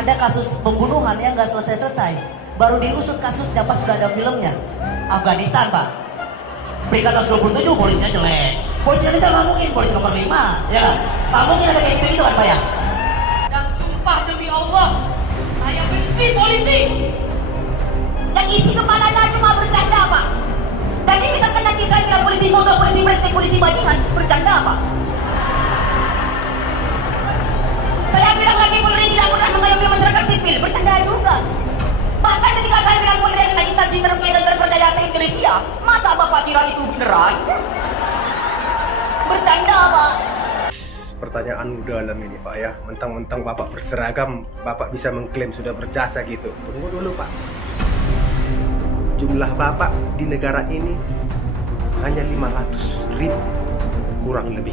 ada kasus pembunuhan yang nggak selesai-selesai. Baru diusut kasusnya pas sudah ada filmnya. Afghanistan, Pak. Peringkat 127, polisinya jelek. Polisi Indonesia nggak mungkin, polisi nomor 5, ya kan? Nggak mungkin ada kayak gitu-gitu kan, Pak ya? Dan sumpah demi Allah, saya benci polisi. Yang isi kepalanya cuma bercanda, Pak. Jadi misalkan nanti saya bilang polisi bodoh, polisi brengsek, polisi bajingan, bercanda, Pak. Saya bilang lagi Polri tidak pernah mengayomi masyarakat sipil, bercanda juga. Bahkan ketika saya bilang Polri adalah instansi terbaik dan terpercaya se-Indonesia, masa Bapak kira itu beneran? Bercanda, Pak. Pertanyaan dalam ini, Pak ya. Mentang-mentang Bapak berseragam, Bapak bisa mengklaim sudah berjasa gitu. Tunggu dulu, Pak. Jumlah Bapak di negara ini hanya 500.000, kurang lebih.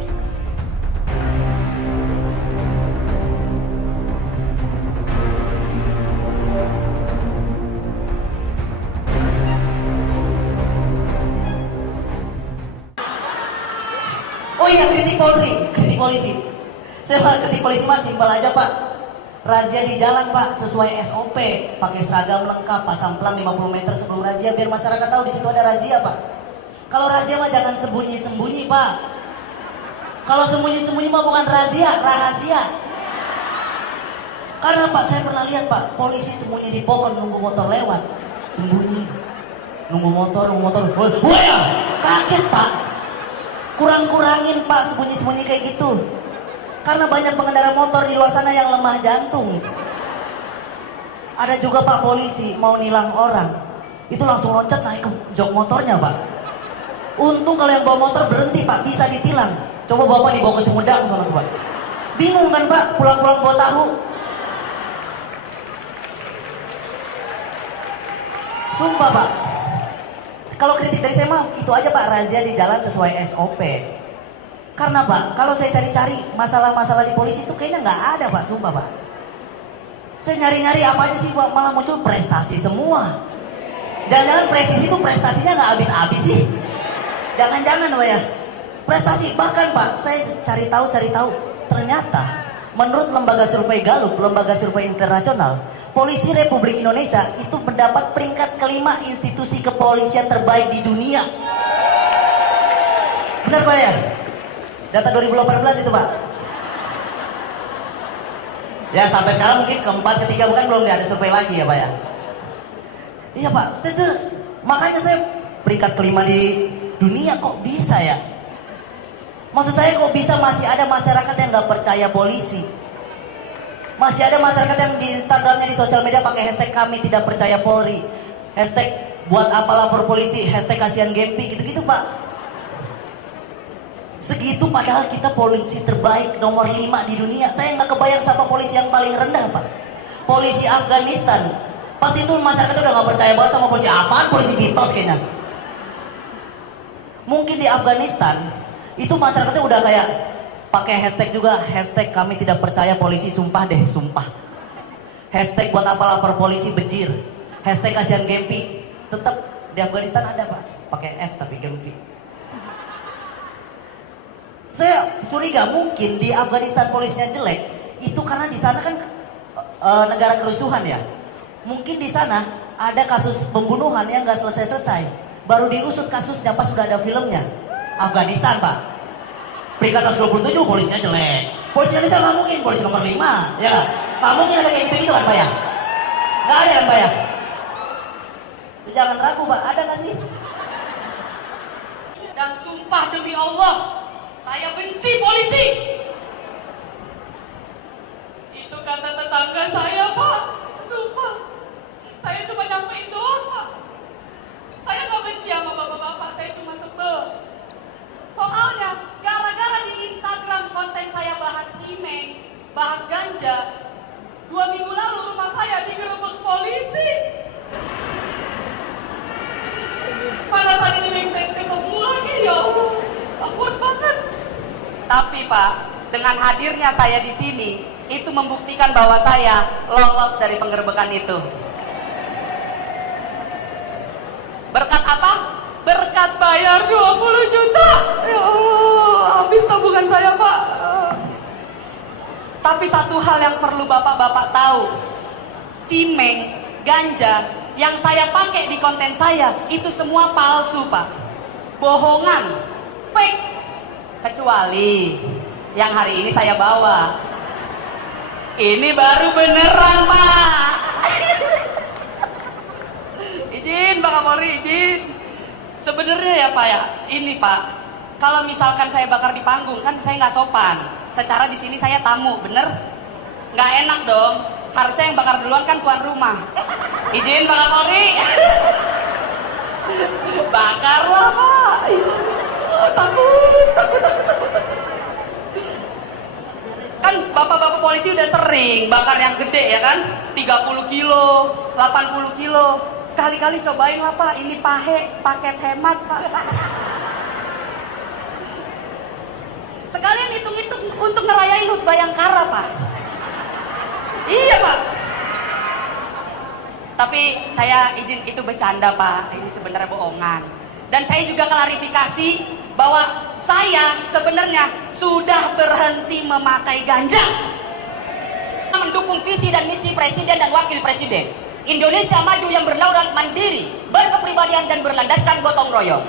Oh iya, kritik Polri, kritik polisi. Saya kritik polisi mas, simpel aja Pak. Razia di jalan Pak, sesuai SOP, pakai seragam lengkap, pasang pelang 50 meter sebelum razia biar masyarakat tahu di situ ada razia Pak. Kalau razia mah jangan sembunyi-sembunyi Pak. Kalau sembunyi-sembunyi mah bukan razia, rahasia. Karena Pak, saya pernah lihat Pak, polisi sembunyi di pohon nunggu motor lewat, sembunyi, nunggu motor, wah ya, kaget Pak. Kurang-kurangin Pak sembunyi-sembunyi kayak gitu. Karena banyak pengendara motor di luar sana yang lemah jantung. Ada juga Pak polisi mau nilang orang, itu langsung loncat naik ke jok motornya Pak. Untung kalau yang bawa motor berhenti Pak, bisa ditilang. Coba Bapak dibawa ke Sumedang sana Pak. Bingung kan Pak, pulang-pulang bawa tahu. Sumpah Pak. Kalau kritik dari saya mah itu aja Pak, razia di jalan sesuai SOP. Karena Pak, kalau saya cari-cari masalah-masalah di polisi itu kayaknya nggak ada Pak, sumpah Pak. Saya nyari-nyari apa aja sih Pak, malah muncul prestasi semua. Jangan-jangan presisi itu prestasinya nggak habis-habis sih. Jangan-jangan Pak ya, prestasi. Bahkan Pak, saya cari tahu, ternyata menurut lembaga survei Gallup, lembaga survei internasional, Polisi Republik Indonesia itu mendapat peringkat kelima institusi kepolisian terbaik di dunia. Benar Pak ya? Data 2018 itu Pak. Ya sampai sekarang mungkin keempat, ketiga bukan belum ada survei lagi ya Pak ya. Iya Pak, makanya saya peringkat kelima di dunia kok bisa ya? Maksud saya kok bisa masih ada masyarakat yang nggak percaya polisi? Masih ada masyarakat yang di Instagramnya, di sosial media pakai hashtag kami tidak percaya Polri, hashtag buat apa lapor polisi, hashtag kasihan Gempi, gitu-gitu Pak. Segitu padahal kita polisi terbaik nomor 5 di dunia. Saya nggak kebayang sama polisi yang paling rendah Pak. Polisi Afghanistan. Pas itu masyarakat udah nggak percaya banget sama polisi. Apaan polisi mitos kayaknya. Mungkin di Afghanistan itu masyarakatnya udah kayak pakai hashtag juga, hashtag kami tidak percaya polisi, sumpah deh, sumpah. Hashtag buat apa lapor polisi, bejir. Hashtag kasihan Gempi. Tetap di Afghanistan ada Pak, pakai F tapi Gempi. Saya curiga mungkin di Afghanistan polisinya jelek, itu karena di sana kan negara kerusuhan ya. Mungkin di sana ada kasus pembunuhan yang nggak selesai-selesai. Baru diusut kasusnya pas sudah ada filmnya. Afghanistan Pak. Peringkat 127, polisinya jelek. Polisi Indonesia nggak mungkin, polisi nomor 5, ya kan? Nggak mungkin ada kayak gitu-gitu kan Pak ya? Nggak ada kan Pak ya? Jangan ragu Pak, ada nggak sih? Dan sumpah demi Allah, saya benci polisi. Itu kata tetangga saya Pak, sumpah. Saya cuma nyampein doang Pak. Saya nggak benci sama bapak-bapak, saya cuma sebel. Soalnya gara-gara di Instagram konten saya bahas cimeng, bahas ganja, 2 minggu lalu rumah saya digerebek polisi. Mana tadi di backstage ketemu lagi, ya Allah, takut banget. Tapi Pak, dengan hadirnya saya di sini, itu membuktikan bahwa saya lolos dari penggerbekan itu. Berkat apa? Berkat bayar 20 juta. Ya Allah, habis tabungan saya Pak. Tapi satu hal yang perlu bapak-bapak tahu, cimeng, ganja yang saya pakai di konten saya itu semua palsu, Pak. Bohongan, fake. Kecuali yang hari ini saya bawa. Ini baru beneran, Pak. Izin, Pak Kapolri, izin. Sebenarnya ya, Pak ya, ini Pak, kalau misalkan saya bakar di panggung kan saya nggak sopan. Secara di sini saya tamu, bener? Nggak enak dong. Harusnya yang bakar duluan kan tuan rumah. Izin, Pak Kapolri. Bakarlah, Pak. Takut. Kan bapak-bapak polisi udah sering bakar yang gede ya kan, 30 kilo, 80 kilo. Sekali-kali cobain lah, Pak, ini paket hemat, Pak. Sekalian hitung-hitung untuk ngerayain HUT Bayangkara, Pak. Iya, Pak. Tapi saya izin itu bercanda, Pak. Ini sebenarnya bohongan. Dan saya juga klarifikasi bahwa saya sebenarnya sudah berhenti memakai ganja. Mendukung visi dan misi Presiden dan Wakil Presiden. Indonesia maju yang berdaulat mandiri, berkepribadian dan berlandaskan gotong royong.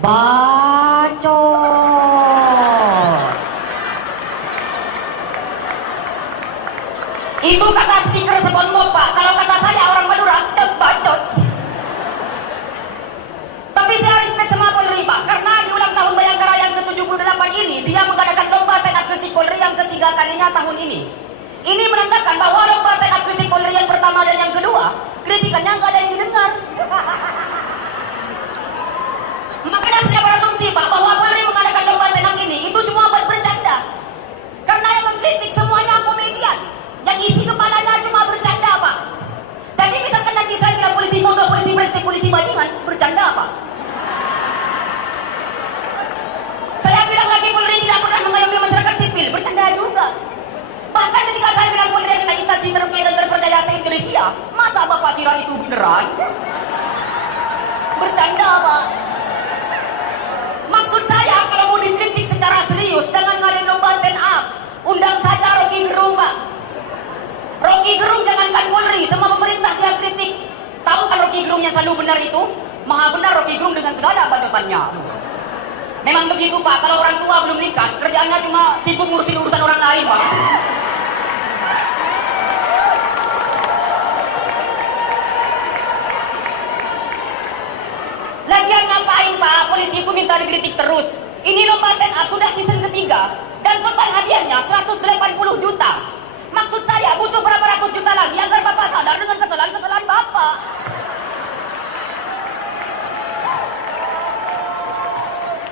Bacot. Ibu kata stiker SpongeBob, Pak. Kalau kata saya orang Madura, bacot. Tapi saya respect sama Polri, Pak, karena di ulang tahun Bayangkara yang ke-78 ini dia mengadakan lomba stand up kritik Polri yang ketiga kalinya tahun ini. Ini menandakan bahwa lomba stand up kritik Polri yang pertama dan yang kedua, kritikannya nggak ada yang didengar. Makanya saya berasumsi, Pak, bahwa Polri mengadakan lomba stand up ini itu cuma buat bercanda. Karena yang mengkritik semuanya komedian, yang isi kepalanya cuma bercanda, Pak. Jadi misalkan nanti saya bilang polisi bodoh, polisi brengsek, polisi bajingan, bercanda, Pak. Saya bilang lagi Polri tidak pernah mengayomi masyarakat sipil, bercanda juga. Bahkan ketika saya bilang Polri adalah instansi terbaik dan terpercaya se-Indonesia, masa Bapak kira itu beneran? Bercanda, Pak. Maksud saya kalau mau dikritik secara serius, jangan ngadain lomba stand up. Undang saja Rocky Gerung, Pak. Rocky Gerung jangankan Polri, semua pemerintah dia kritik. Tahu kan Rocky Gerung yang selalu benar itu? Maha benar Rocky Gerung dengan segala bacotannya. Memang begitu, Pak, kalau orang tua belum nikah, kerjaannya cuma sibuk ngurusin urusan orang lain, Pak. Lagian ngapain, Pak? Polisi itu minta dikritik terus. Ini lomba stand up sudah season ketiga, dan total hadiahnya 180 juta. Maksud saya butuh berapa ratus juta lagi agar Bapak sadar dengan kesalahan-kesalahan Bapak.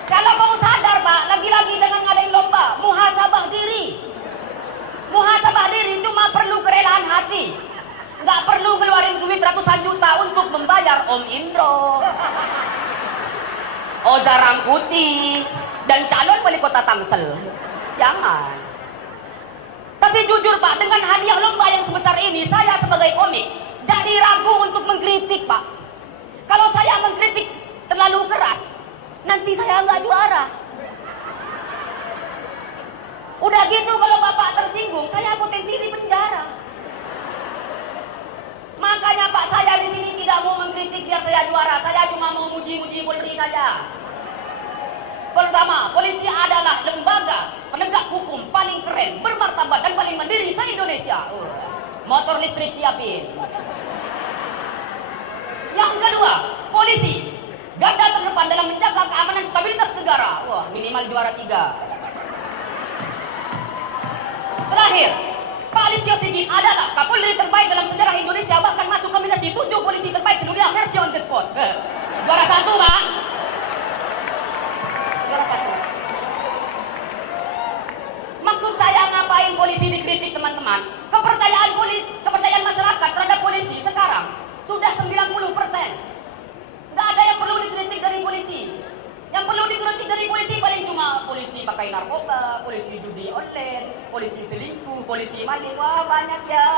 Kalau mau sadar, Pak, lagi-lagi jangan ngadain lomba. Muhasabah diri. Muhasabah diri cuma perlu kerelaan hati. Nggak perlu ngeluarin duit ratusan juta untuk membayar Om Indro, Oza Rangkuti, dan calon wali kota Tangsel. Jangan. Tapi jujur, Pak, dengan hadiah lomba yang sebesar ini, saya sebagai komik jadi ragu untuk mengkritik, Pak. Kalau saya mengkritik terlalu keras, nanti saya nggak juara. Udah gitu kalau Bapak tersinggung, saya potensi di penjara. Makanya, Pak, saya di sini tidak mau mengkritik biar saya juara. Saya cuma mau muji-muji Polri saja. Pertama, polisi adalah lembaga penegak hukum paling keren, bermartabat dan paling mandiri se-Indonesia. Motor listrik siapin. Yang kedua, polisi garda terdepan dalam menjaga keamanan stabilitas negara. Wah, minimal juara 3. Terakhir, Pak Listio Sigit adalah Kapolri terbaik dalam sejarah Indonesia, bahkan masuk nominasi 7 polisi terbaik sedunia versi on the spot. Juara 1, Pak. Juara 1. Maksud saya ngapain polisi dikritik, teman-teman? Kepercayaan masyarakat terhadap polisi sekarang sudah 90%. Nggak ada yang perlu dikritik dari polisi. Yang perlu dikritik dari polisi paling cuma polisi pakai narkoba, polisi judi online, polisi selingkuh, polisi maling. Wah, banyak ya.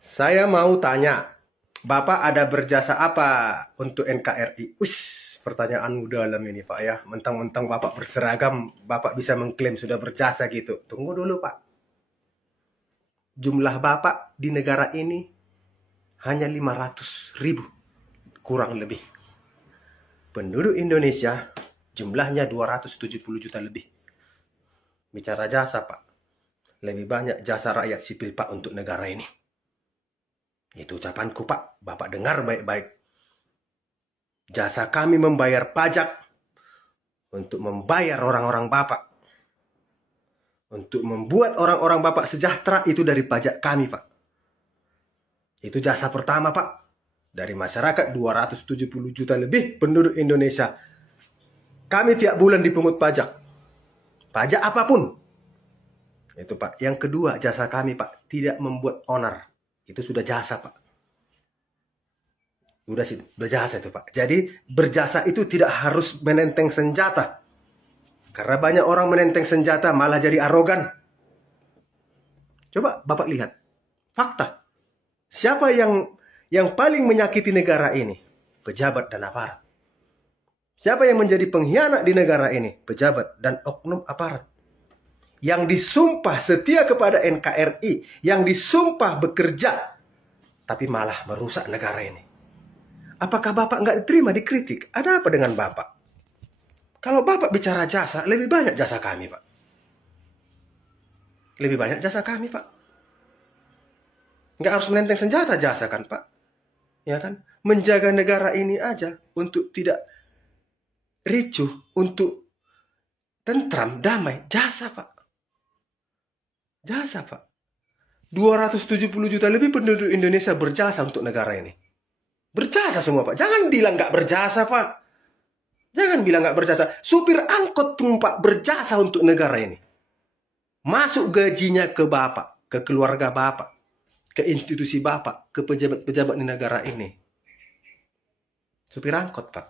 Saya mau tanya, Bapak ada berjasa apa untuk NKRI? Wih, pertanyaan dalam ini Pak ya. Mentang-mentang Bapak berseragam, Bapak bisa mengklaim sudah berjasa gitu. Tunggu dulu Pak. Jumlah Bapak di negara ini hanya 500.000, kurang lebih. Penduduk Indonesia jumlahnya 270 juta lebih. Bicara jasa Pak, lebih banyak jasa rakyat sipil Pak untuk negara ini. Itu ucapanku Pak, Bapak dengar baik-baik. Jasa kami membayar pajak untuk membayar orang-orang Bapak. Untuk membuat orang-orang Bapak sejahtera itu dari pajak kami Pak. Itu jasa pertama Pak. Dari masyarakat 270 juta lebih penduduk Indonesia. Kami tiap bulan dipungut pajak. Pajak apapun. Itu Pak. Yang kedua jasa kami Pak, tidak membuat onar. Itu sudah jasa Pak. Udah jasa itu Pak. Jadi berjasa itu tidak harus menenteng senjata. Karena banyak orang menenteng senjata malah jadi arogan. Coba Bapak lihat. Fakta. Siapa yang paling menyakiti negara ini? Pejabat dan aparat. Siapa yang menjadi pengkhianat di negara ini? Pejabat dan oknum aparat. Yang disumpah setia kepada NKRI. Yang disumpah bekerja. Tapi malah merusak negara ini. Apakah Bapak nggak diterima dikritik? Ada apa dengan Bapak? Kalau Bapak bicara jasa, lebih banyak jasa kami, Pak. Lebih banyak jasa kami, Pak. Nggak harus menenteng senjata jasa kan, Pak. Ya kan? Menjaga negara ini aja untuk tidak ricuh, untuk tentram, damai. Jasa, Pak. Jasa, Pak. 270 juta lebih penduduk Indonesia berjasa untuk negara ini. Berjasa semua, Pak. Jangan bilang nggak berjasa, Pak. Jangan bilang nggak berjasa. Supir angkot pun Pak berjasa untuk negara ini. Masuk gajinya ke Bapak, ke keluarga Bapak, ke institusi Bapak, ke pejabat-pejabat di negara ini. Supir angkot Pak.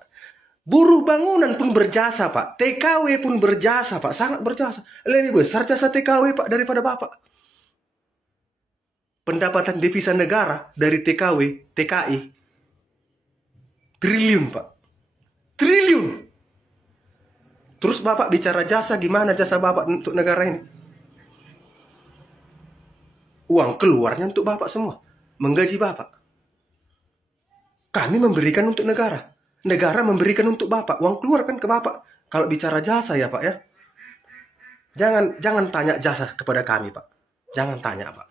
Buruh bangunan pun berjasa Pak. TKW pun berjasa Pak. Sangat berjasa. Lebih besar jasa TKW Pak daripada Bapak. Pendapatan devisa negara dari TKW, TKI. Triliun Pak. Triliun. Terus Bapak bicara jasa, gimana jasa Bapak untuk negara ini? Uang keluarnya untuk Bapak semua. Menggaji Bapak. Kami memberikan untuk negara. Negara memberikan untuk Bapak. Uang keluar kan ke Bapak. Kalau bicara jasa ya Pak ya. Jangan tanya jasa kepada kami Pak. Jangan tanya Pak.